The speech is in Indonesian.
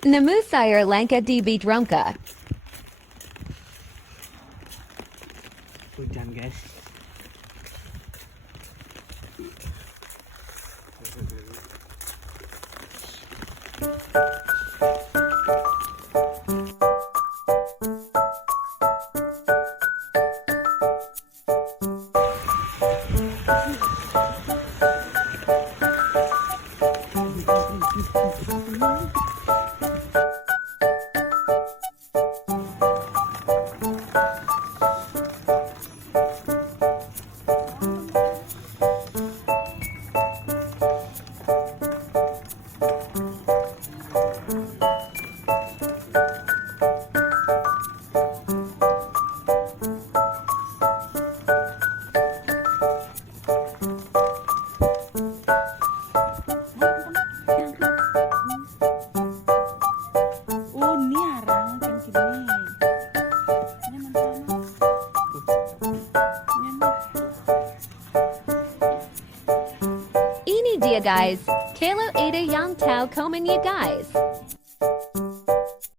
Nemu sayur langka di bidrongka. Hujan guys. Oh, ni arang kan kini. Nyaman sana. Nyaman. Ini dia guys. Kalo ada yang tahu komen ya guys.